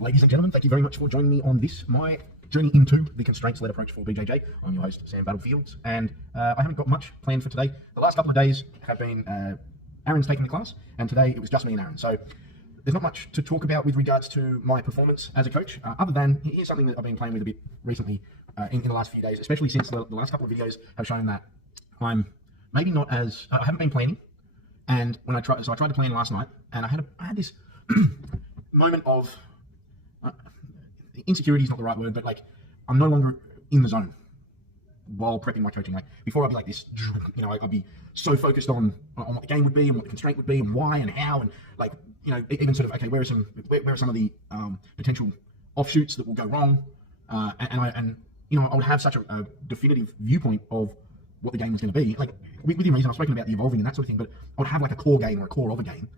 Ladies and gentlemen, thank you very much for joining me on this, my journey into the constraints-led approach for BJJ. I'm your host, Sam Battlefields, and I haven't got much planned for today. The last couple of days have been Aaron's taking the class, and today it was just me and Aaron. So there's not much to talk about with regards to my performance as a coach, other than here's something that I've been playing with a bit recently in the last few days, especially since the last couple of videos have shown that I'm maybe not as... I haven't been planning, and when I tried to plan last night, and I had this moment of... insecurity is not the right word, but like I'm no longer in the zone while prepping my coaching. Like before, I'd be like this, you know, I'd be so focused on what the game would be and what the constraint would be and why and how, and like, you know, even sort of, okay, where are some of the potential offshoots that will go wrong, and you know, I would have such a definitive viewpoint of what the game was going to be. Like within reason, I've spoken about the evolving and that sort of thing, but I would have like a core game or a core of a game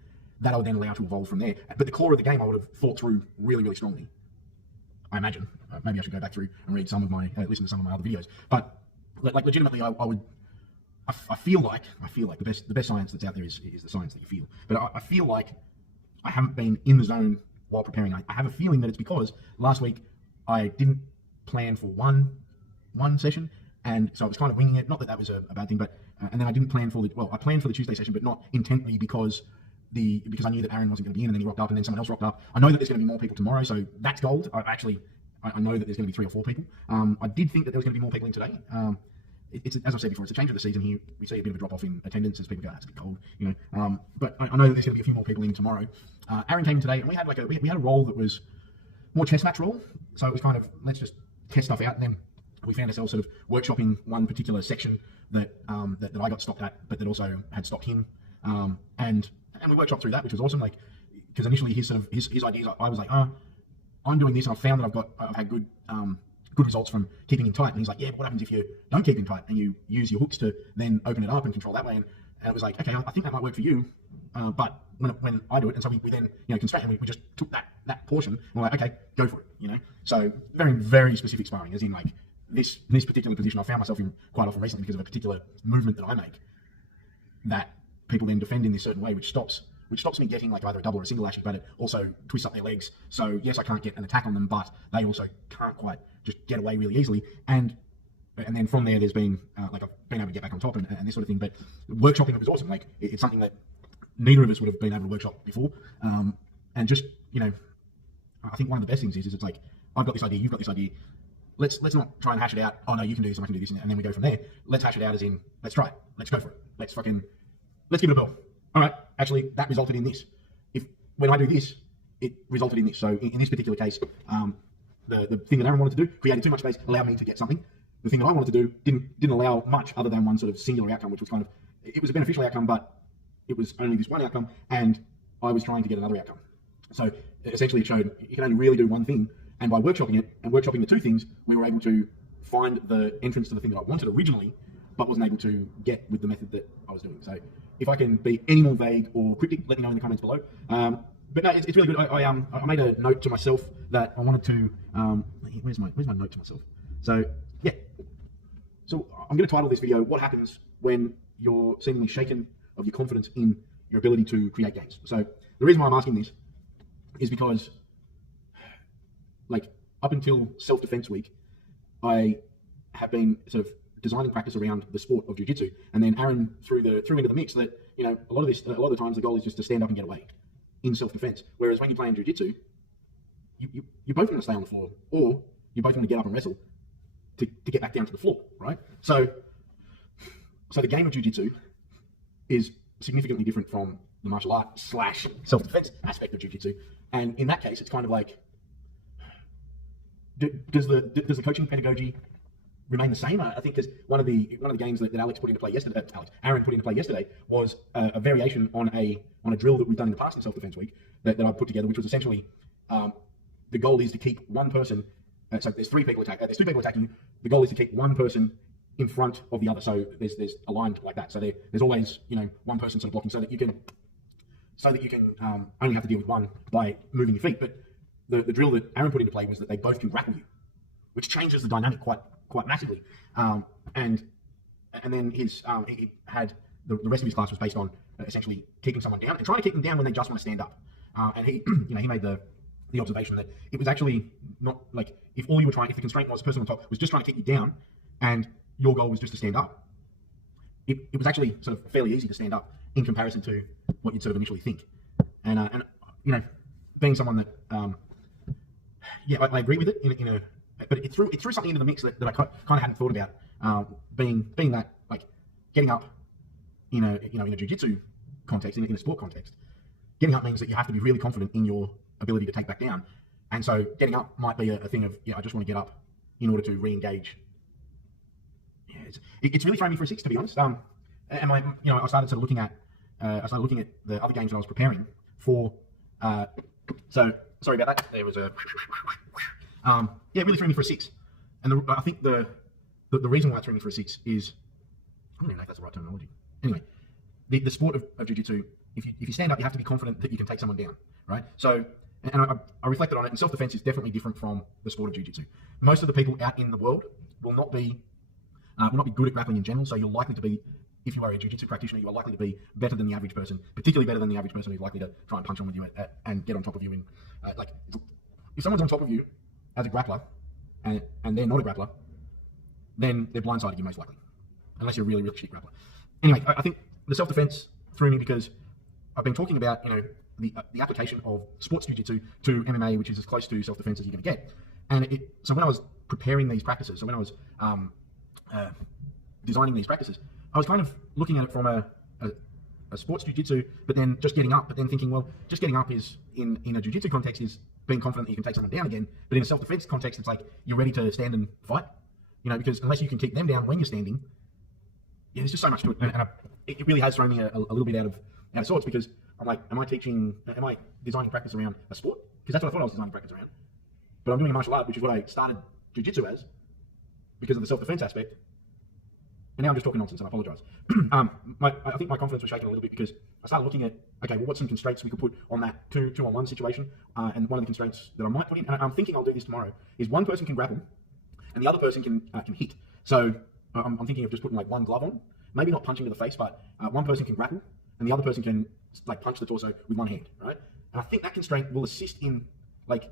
that I would then allow to evolve from there. But the core of the game I would have thought through really, really strongly. I imagine. Maybe I should go back through and read some of my, listen to some of my other videos. But like legitimately, I feel like the best science that's out there is the science that you feel. But I feel like I haven't been in the zone while preparing. I have a feeling that it's because last week I didn't plan for one session, and so I was kind of winging it. Not that that was a bad thing, but and then I didn't plan for I planned for the Tuesday session, but not intently because I knew that Aaron wasn't going to be in, and then he rocked up, and then someone else rocked up. I know that there's going to be more people tomorrow, so that's gold. I know that there's going to be 3 or 4 people. I did think that there was going to be more people in today. It's as I've said before, it's a change of the season here. We see a bit of a drop off in attendance as people go, it's a bit cold, you know. But I know that there's going to be a few more people in tomorrow. Aaron came in today, and we had we had a role that was more chess match role, so it was kind of let's just test stuff out, and then we found ourselves sort of workshopping one particular section that I got stopped at, but that also had stopped him, and we workshopped through that, which was awesome. Like, because initially his ideas, I was like, I'm doing this, and I've found that I've had good results from keeping him tight. And he's like, yeah, but what happens if you don't keep him tight and you use your hooks to then open it up and control that way? And it was like, okay, I think that might work for you, but when I do it, and so we then constrain, and we just took that portion, and we're like, okay, go for it, you know. So very, very specific sparring, as in like this particular position I found myself in quite often recently because of a particular movement that I make that people then defend in this certain way, which stops me getting like either a double or a single action, but it also twists up their legs. So yes, I can't get an attack on them, but they also can't quite just get away really easily. And then from there, there's been like I've been able to get back on top and this sort of thing. But workshopping it was awesome. Like it's something that neither of us would have been able to workshop before. And just I think one of the best things is it's like I've got this idea, you've got this idea. Let's not try and hash it out. Oh no, you can do this, I can do this, and then we go from there. Let's hash it out as in let's try it, let's go for it, let's give it a go. All right, actually, that resulted in this. When I do this, it resulted in this. So in this particular case, the thing that Aaron wanted to do created too much space, allowed me to get something. The thing that I wanted to do didn't allow much other than one sort of singular outcome, which was it was a beneficial outcome, but it was only this one outcome, and I was trying to get another outcome. So essentially, it showed you can only really do one thing, and by workshopping it and workshopping the two things, we were able to find the entrance to the thing that I wanted originally, but wasn't able to get with the method that I was doing. So if I can be any more vague or cryptic, let me know in the comments below. But no, it's really good. I made a note to myself that I wanted to. Where's my note to myself? So yeah. So I'm going to title this video "What Happens When You're Seemingly Shaken of Your Confidence in Your Ability to Create Games." So the reason why I'm asking this is because, like, up until self-defense week, I have been sort of designing practice around the sport of jiu-jitsu, and then Aaron threw into the mix that a lot of the times the goal is just to stand up and get away in self-defense. Whereas when you're playing jiu-jitsu, you both want to stay on the floor, or you both want to get up and wrestle to get back down to the floor, right? So the game of jiu-jitsu is significantly different from the martial art / self-defense aspect of jiu-jitsu, and in that case, it's kind of like, does the coaching pedagogy remain the same? I think because one of the games that Aaron put into play yesterday was a variation on a drill that we've done in the past in self-defense week that I put together, which was essentially the goal is to keep one person. So there's 3 people there's 2 people attacking you. The goal is to keep one person in front of the other. So there's aligned like that. So there's always one person sort of blocking so that you can only have to deal with one by moving your feet. But the drill that Aaron put into play was that they both can grapple you, which changes the dynamic quite massively. And then he had the rest of his class was based on essentially keeping someone down and trying to keep them down when they just want to stand up. And he he made the the observation that it was actually not like if the constraint was the person on top was just trying to keep you down, and your goal was just to stand up. It was actually sort of fairly easy to stand up in comparison to what you'd sort of initially think. And you know, being someone that I agree with it but it threw something into the mix that I kind of hadn't thought about. Being that like getting up in a jiu-jitsu context, in a sport context, getting up means that you have to be really confident in your ability to take back down. And so getting up might be a thing of, I just want to get up in order to re-engage. Yeah, it's really throwing me for a six, to be honest. And I started sort of looking at the other games that I was preparing for. So sorry about that. There was a it really threw me for a six. And I think the reason why it threw me for a six is, I don't even know if that's the right terminology. Anyway, the sport of jiu-jitsu, if you stand up, you have to be confident that you can take someone down, right? So, and I reflected on it, and self-defense is definitely different from the sport of jiu-jitsu. Most of the people out in the world will not be good at grappling in general, so you're likely to be, if you are a jiu-jitsu practitioner, you are likely to be better than the average person, particularly better than the average person who's likely to try and punch on with you and get on top of you. Like, if someone's on top of you as a grappler, and they're not a grappler, then they're blindsided you most likely, unless you're a really, really shit grappler. Anyway, I think the self-defense threw me because I've been talking about, the application of sports jiu-jitsu to MMA, which is as close to self-defense as you're going to get. And so when I was preparing these practices, so when I was designing these practices, I was kind of looking at it from a sports jiu-jitsu, but then just getting up, but then thinking, well, just getting up is, in a jiu-jitsu context, is being confident that you can take someone down again. But in a self-defense context, it's like you're ready to stand and fight, because unless you can keep them down when you're standing, there's just so much to it. And it really has thrown me a little bit out of sorts, because I'm like, am I designing practice around a sport? Because that's what I thought I was designing practice around. But I'm doing a martial art, which is what I started jiu-jitsu as, because of the self-defense aspect. And now I'm just talking nonsense, and I apologise. I think my confidence was shaken a little bit because I started looking at, okay, well, what's some constraints we could put on that two-on-one situation? And one of the constraints that I might put in, and I'm thinking I'll do this tomorrow, is one person can grapple, and the other person can hit. So I'm thinking of just putting like one glove on, maybe not punching to the face, but one person can grapple, and the other person can like punch the torso with one hand, right? And I think that constraint will assist in like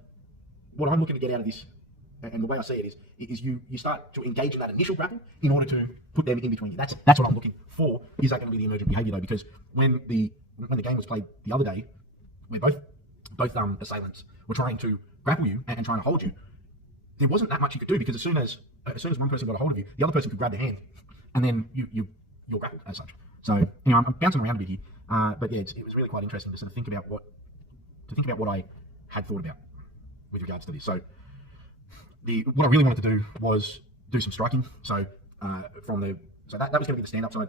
what I'm looking to get out of this. And the way I see it is you start to engage in that initial grapple in order to put them in between you. That's what I'm looking for. Is that going to be the emergent behaviour though? Because when the game was played the other day, where both assailants were trying to grapple you and trying to hold you, there wasn't that much you could do, because as soon as one person got a hold of you, the other person could grab their hand, and then you're grappled as such. So I'm bouncing around a bit here, but yeah, it was really quite interesting to sort of think about what I had thought about with regards to this. So what I really wanted to do was do some striking. So that was going to be the stand-up side.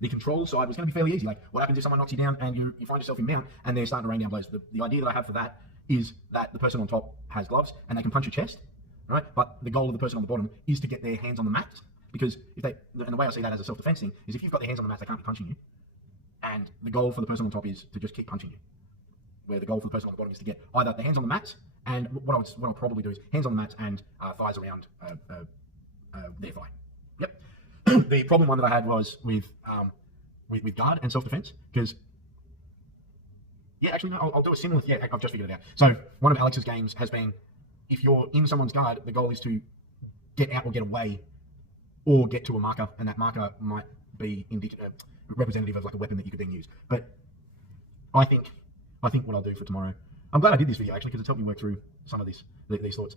The control side was going to be fairly easy. Like, what happens if someone knocks you down and you find yourself in mount and they're starting to rain down blows? The idea that I have for that is that the person on top has gloves and they can punch your chest, right? But the goal of the person on the bottom is to get their hands on the mat, because and the way I see that as a self-defense thing is, if you've got their hands on the mat, they can't be punching you. And the goal for the person on top is to just keep punching you, where the goal for the person on the bottom is to get either the hands on the mats, and what I'll probably do is hands on the mats and thighs around their thigh. Yep. The problem one that I had was with guard and self-defense, because actually no, I'll do a similar. Yeah, I've just figured it out. So one of Alex's games has been, if you're in someone's guard, the goal is to get out or get away, or get to a marker, and that marker might be representative of like a weapon that you could then use. But I think what I'll do for tomorrow, I'm glad I did this video actually, because it's helped me work through some of these thoughts.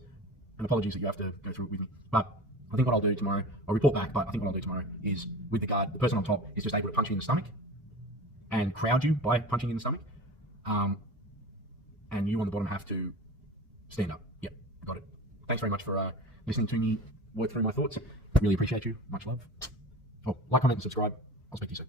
And apologies that you have to go through it with me. But I think what I'll do tomorrow, I'll report back, but I think what I'll do tomorrow is, with the guard, the person on top is just able to punch you in the stomach and crowd you by punching you in the stomach. And you on the bottom have to stand up. Yep, got it. Thanks very much for listening to me work through my thoughts. Really appreciate you. Much love. Oh, like, comment, and subscribe. I'll speak to you soon.